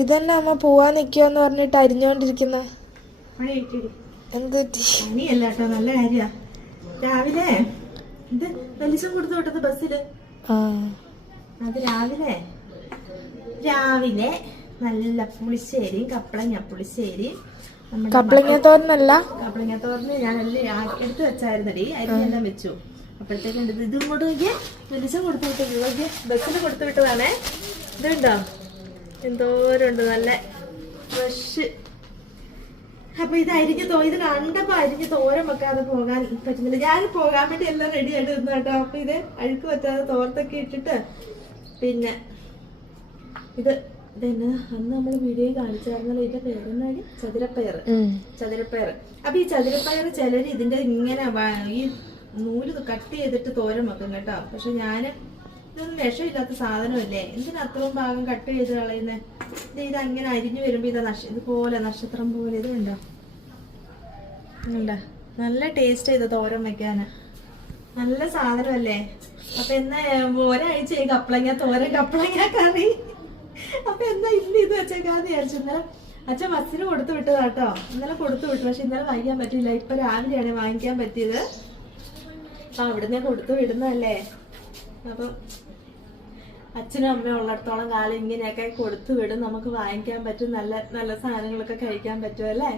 ഇതന്നെ അമ്മ പോവാൻ നിക്കുവെന്ന് പറഞ്ഞിട്ട് അരിഞ്ഞോണ്ടിരിക്കുന്ന എന്ത് പണിയല്ല കേട്ടോ, നല്ല കാര്യ. രാവിലെ ഇത് വെളിച്ചം കൊടുത്തു വിട്ടത് ബസ്സില്. അത് രാവിലെ നല്ല പുളിശ്ശേരിയും കപ്പളങ്ങ പുളിശ്ശേരിയും. കപ്പളങ്ങ തോരനല്ല, കപ്പളങ്ങ തോരന് ഞാൻ എടുത്ത് വെച്ചായിരുന്നടി, അരിഞ്ഞെല്ലാം വെച്ചു. അപ്പോഴത്തേക്കും ഇത് ഇങ്ങോട്ട് നോക്കിയാൽ വെളിച്ചം കൊടുത്തു വിട്ടത്, ബസ്സിൽ കൊടുത്തു വിട്ടതാണേ. ഇതുണ്ടോ എന്തോരുണ്ട്, നല്ല ഫ്രഷ്. അപ്പൊ ഇത് ഇത് കണ്ടപ്പോ അരിഞ്ഞ് തോരൻ വെക്കാതെ പോകാൻ പറ്റുന്നില്ല. ഞാൻ പോകാൻ വേണ്ടി എല്ലാം റെഡി ആയിട്ട് നിന്നു കേട്ടോ. അപ്പൊ ഇത് അഴുക്ക് പറ്റാതെ തോർത്തൊക്കെ ഇട്ടിട്ട്, പിന്നെ ഇതെന്നാ അന്ന് നമ്മൾ വീഡിയോ കാണിച്ചായിരുന്നല്ലോ, ഇതിന്റെ പേരെന്നാടി, ചതുരപ്പയർ. അപ്പൊ ഈ ചതുരപ്പയർ ചിലര് ഇതിന്റെ ഇങ്ങനെ ഈ നൂല് കട്ട് ചെയ്തിട്ട് തോരൻ വെക്കും കേട്ടോ. പക്ഷെ ഞാന് ഇതൊന്നും വിഷമില്ലാത്ത സാധനമല്ലേ, എന്തിനാ അത്രയും ഭാഗം കട്ട് ചെയ്ത് കളയുന്നേ? ഇത് അങ്ങനെ അരിഞ്ഞു വരുമ്പോ ഇതുപോലെ നക്ഷത്രം പോലെ ഇത് ഉണ്ടോ, നല്ല ടേസ്റ്റ് ചെയ്ത തോരൻ വെക്കാന്, നല്ല സാധനമല്ലേ. അപ്പൊ എന്നാ ഒരാഴ്ചയായി കപ്പളങ്ങ തോരൻ, കപ്പളങ്ങ കറി. അപ്പൊ എന്നാ ഇന്ന് ഇത് വെച്ചേക്കാന്ന് വിചാരിച്ചു. ഇന്നലെ അച്ഛൻ ബസ്സിന് കൊടുത്തു വിട്ടതാട്ടോ, ഇന്നലെ കൊടുത്തു വിട്ടു. പക്ഷെ ഇന്നലെ വാങ്ങിക്കാൻ പറ്റില്ല, ഇപ്പൊ രാവിലെയാണ് വാങ്ങിക്കാൻ പറ്റിയത്. അപ്പൊ അവിടുന്ന് കൊടുത്തു വിടുന്നതല്ലേ. അപ്പം അച്ഛനും അമ്മയും ഉള്ളിടത്തോളം കാലം ഇങ്ങനെയൊക്കെ കൊടുത്തു വിടും, നമുക്ക് വാങ്ങിക്കാൻ പറ്റും, നല്ല നല്ല സാധനങ്ങളൊക്കെ കഴിക്കാൻ പറ്റും അല്ലേ.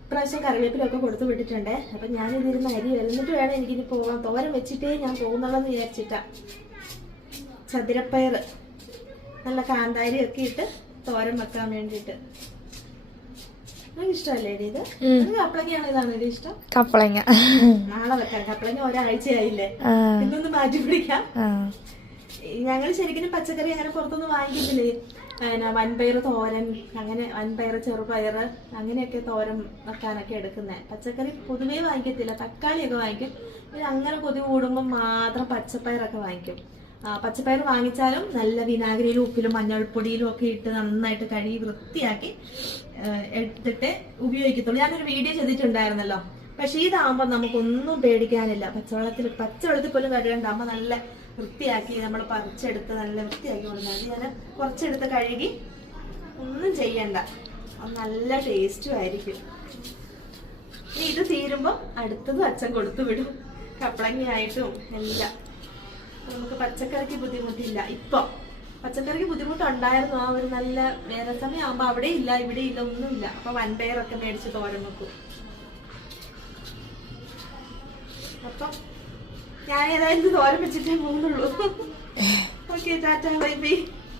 ഇപ്രാവശ്യം കറിവേപ്പിലൊക്കെ കൊടുത്തു വിട്ടിട്ടുണ്ടേ. അപ്പൊ ഞാനിതിരുന്ന് അരി വരുന്നിട്ട് വേണം എനിക്കിനി പോകാൻ, തോരൻ വെച്ചിട്ടേ ഞാൻ പോകുന്നുള്ളെന്ന് വിചാരിച്ചിട്ടാ. ചതുരപ്പയർ നല്ല കാന്താരി ഒക്കെ ഇട്ട് തോരൻ വെക്കാൻ വേണ്ടിട്ട്. ഇഷ്ടമല്ലേ ഇത്? കപ്പളങ്ങയാണ്, ഇതാണ് ഇത് ഇഷ്ടം. കപ്പളങ്ങ നാളെ വെക്കാം, കപ്പളങ്ങ ഒരാഴ്ചയായില്ലേ, ഇന്നൊന്ന് മാറ്റി പിടിക്കാം. ഞങ്ങൾ ശരിക്കും പച്ചക്കറി അങ്ങനെ പുറത്തൊന്നും വാങ്ങിക്കുന്നില്ലേ. വൻപയർ തോരൻ, അങ്ങനെ വൻപയർ ചെറുപയർ അങ്ങനെയൊക്കെ തോരൻ വെക്കാനൊക്കെ എടുക്കുന്നത്. പച്ചക്കറി പൊതുവേ വാങ്ങിക്കത്തില്ല, തക്കാളിയൊക്കെ വാങ്ങിക്കും. പിന്നെ അങ്ങനെ കൊതി കൂടുമ്പോൾ മാത്രം പച്ചപ്പയറൊക്കെ വാങ്ങിക്കും. പച്ചപ്പയർ വാങ്ങിച്ചാലും നല്ല വിനാഗിരിയിലും ഉപ്പിലും മഞ്ഞൾപ്പൊടിയിലും ഒക്കെ ഇട്ട് നന്നായിട്ട് കഴുകി വൃത്തിയാക്കി എടുത്തിട്ട് ഉപയോഗിക്കത്തുള്ളൂ. ഞാനൊരു വീഡിയോ ചെയ്തിട്ടുണ്ടായിരുന്നല്ലോ. പക്ഷെ ഇതാകുമ്പോൾ നമുക്കൊന്നും പേടിക്കാനില്ല. പച്ചവെള്ളത്തിൽ പോലും കഴുകണ്ടാകുമ്പോൾ നല്ല വൃത്തിയാക്കി നമ്മൾ പറിച്ചെടുത്ത് നല്ല വൃത്തിയാക്കി കൊടുക്കുന്നത്. ഞാൻ കുറച്ചെടുത്ത് കഴുകി, ഒന്നും ചെയ്യണ്ട, നല്ല ടേസ്റ്റും ആയിരിക്കും. ഇനി ഇത് തീരുമ്പോൾ അടുത്തതും അച്ഛൻ കൊടുത്തു വിടും, കപ്പളങ്ങയായിട്ടും എല്ലാം. നമുക്ക് പച്ചക്കറിക്ക് ബുദ്ധിമുട്ടില്ല. ഇപ്പൊ പച്ചക്കറിക്ക് ബുദ്ധിമുട്ടുണ്ടായിരുന്നു, ആ ഒരു നല്ല വേറെ സമയം ആകുമ്പോ അവിടെ ഇല്ല ഇവിടെ ഇല്ല ഒന്നുമില്ല. അപ്പൊ വൻപയറൊക്കെ മേടിച്ച് തോരൻ വെക്കും. അപ്പൊ ഞാൻ ഏതായാലും തോരൻ വെച്ചിട്ടേ പോകുന്നുള്ളൂ. Okay, Tata, bye bye.